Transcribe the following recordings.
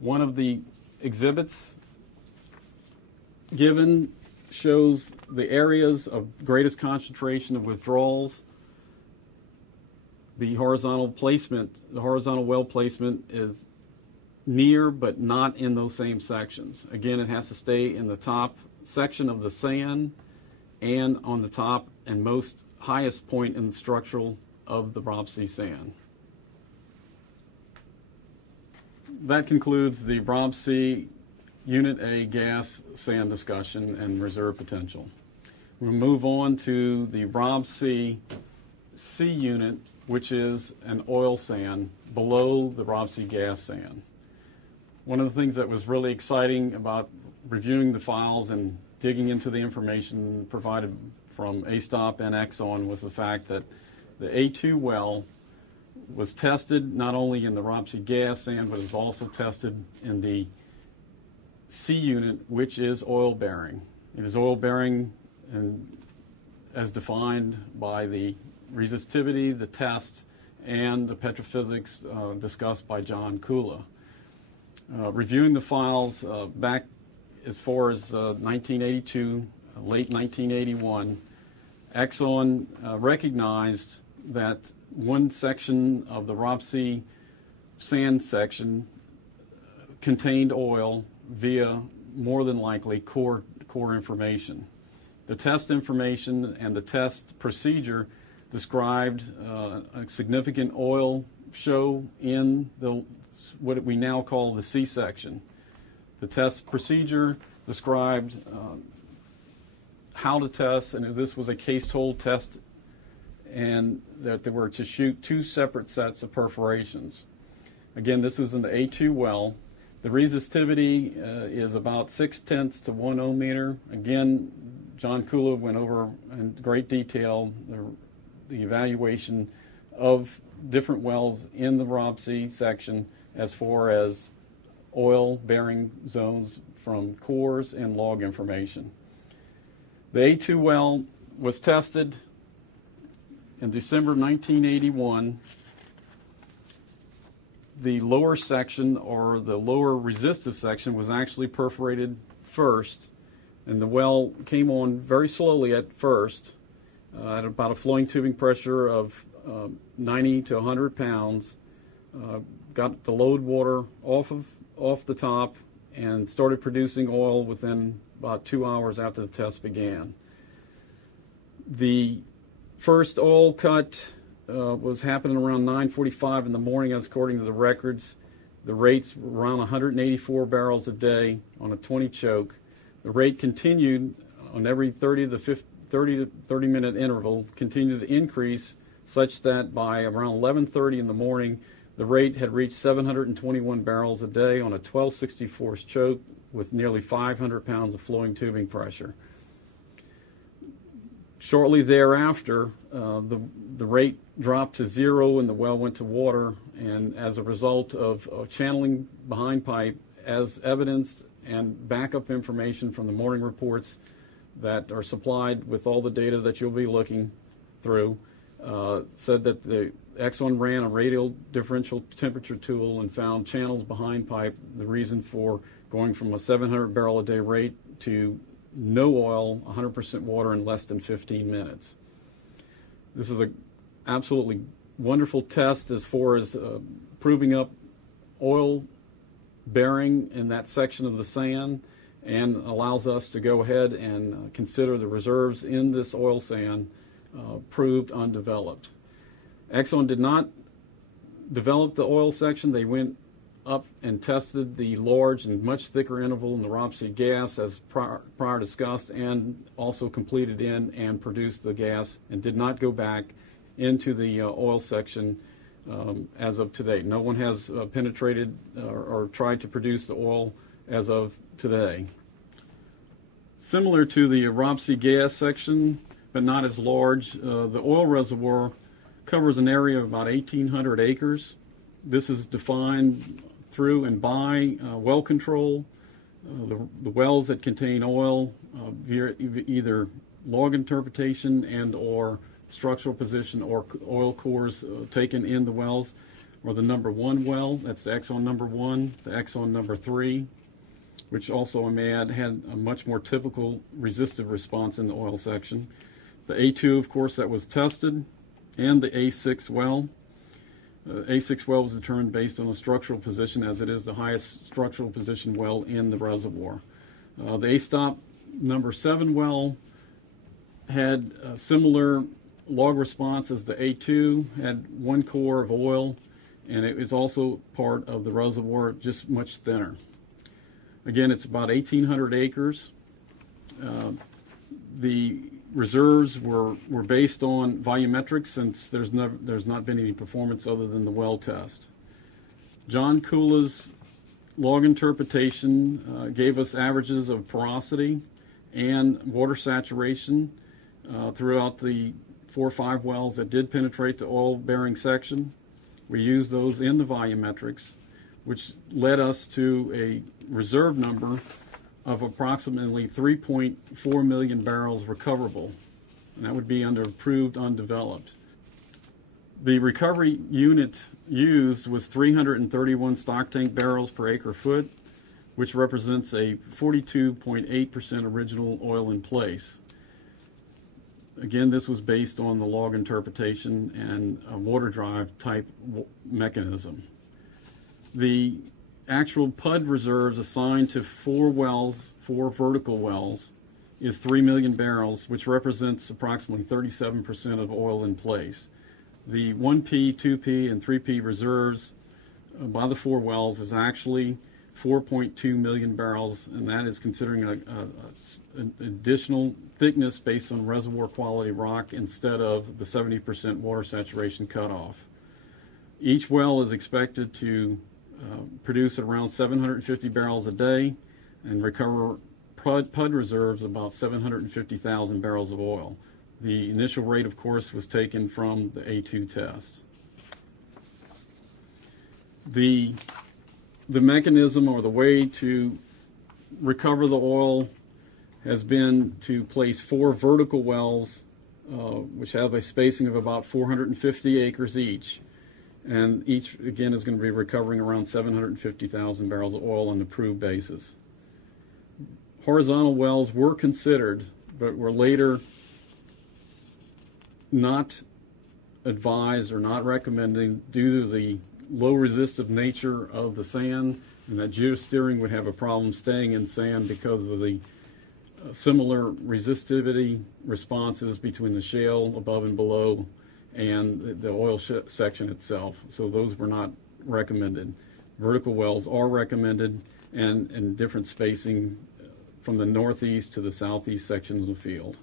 One of the exhibits given shows the areas of greatest concentration of withdrawals. The horizontal placement, the horizontal well placement is near but not in those same sections. Again, it has to stay in the top section of the sand and on the top and most highest point in the structural of the Brobsea sand. That concludes the Brobsea Unit A gas sand discussion and reserve potential. We'll move on to the Brobsea C unit, which is an oil sand below the Brobsea gas sand. One of the things that was really exciting about reviewing the files and digging into the information provided from ASTOP and Exxon was the fact that the A2 well was tested not only in the Brobsea gas sand, but is also tested in the C unit, which is oil bearing. It is oil bearing and as defined by the resistivity, the test, and the petrophysics discussed by John Kula. Reviewing the files back as far as 1982, late 1981, Exxon recognized that one section of the Brobsea sand section contained oil via more than likely core information. The test information and the test procedure described a significant oil show in what we now call the C section. The test procedure described how to test, and this was a cased-hole test, and that they were to shoot two separate sets of perforations. Again, this is in the A2 well. The resistivity is about 0.6 to 1 ohm meter. Again, John Kula went over in great detail the evaluation of different wells in the Brobsea section as far as oil-bearing zones from cores and log information. The A2 well was tested in December 1981. The lower section, or the lower resistive section, was actually perforated first, and the well came on very slowly at first, at about a flowing tubing pressure of 90 to 100 pounds. Got the load water off the top and started producing oil within about 2 hours after the test began. The first oil cut was happening around 9:45 in the morning, as according to the records. The rates were around 184 barrels a day on a 20 choke. The rate continued on every 30 to 30 minute interval, continued to increase such that by around 11:30 in the morning, the rate had reached 721 barrels a day on a 1264 choke with nearly 500 pounds of flowing tubing pressure. Shortly thereafter, the rate dropped to zero and the well went to water, and as a result of channeling behind pipe, as evidenced and backup information from the morning reports that are supplied with all the data that you'll be looking through, said that the Exxon ran a radial differential temperature tool and found channels behind pipe, the reason for going from a 700 barrel a day rate to no oil, 100% water in less than 15 minutes. This is an absolutely wonderful test as far as proving up oil bearing in that section of the sand, and allows us to go ahead and consider the reserves in this oil sand proved undeveloped. Exxon did not develop the oil section. They went up and tested the large and much thicker interval in the Brobsea gas as prior discussed, and also completed in and produced the gas, and did not go back into the oil section as of today. No one has penetrated or tried to produce the oil as of today. Similar to the Brobsea gas section, but not as large, the oil reservoir covers an area of about 1,800 acres. This is defined through and by well control. The wells that contain oil via either log interpretation and or structural position or oil cores taken in the wells or the number 1 well. That's the Exxon number 1, the Exxon number 3, which also, I may add, had a much more typical resistive response in the oil section. The A2, of course, that was tested, and the A6 well. A6 well was determined based on the structural position, as it is the highest structural position well in the reservoir. The A-stop number 7 well had a similar log response as the A2, had 1 core of oil, and it is also part of the reservoir, just much thinner. Again, it's about 1,800 acres. The reserves were based on volumetrics, since there's not been any performance other than the well test. John Kula's log interpretation gave us averages of porosity and water saturation throughout the 4 or 5 wells that did penetrate the oil-bearing section. We used those in the volumetrics, which led us to a reserve number of approximately 3.4 million barrels recoverable, and that would be under approved undeveloped. The recovery unit used was 331 stock tank barrels per acre foot, which represents a 42.8% original oil in place. Again, this was based on the log interpretation and a water drive type mechanism. The actual PUD reserves assigned to 4 wells, 4 vertical wells, is 3 million barrels, which represents approximately 37% of oil in place. The 1P, 2P, and 3P reserves by the 4 wells is actually 4.2 million barrels, and that is considering an additional thickness based on reservoir quality rock instead of the 70% water saturation cutoff. Each well is expected to produce at around 750 barrels a day and recover PUD reserves about 750,000 barrels of oil. The initial rate, of course, was taken from the A2 test. The mechanism, or the way to recover the oil, has been to place 4 vertical wells which have a spacing of about 450 acres each, and each again is going to be recovering around 750,000 barrels of oil on an approved basis. Horizontal wells were considered, but were later not advised or not recommended due to the low resistive nature of the sand, and that geosteering would have a problem staying in sand because of the similar resistivity responses between the shale above and below and the oil section itself. So those were not recommended. Vertical wells are recommended, and in different spacing from the northeast to the southeast sections of the field.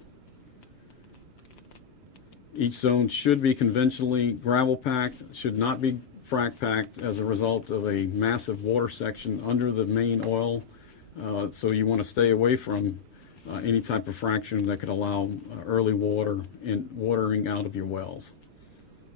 Each zone should be conventionally gravel packed, should not be frac packed as a result of a massive water section under the main oil. So you want to stay away from any type of fraction that could allow early water and watering out of your wells.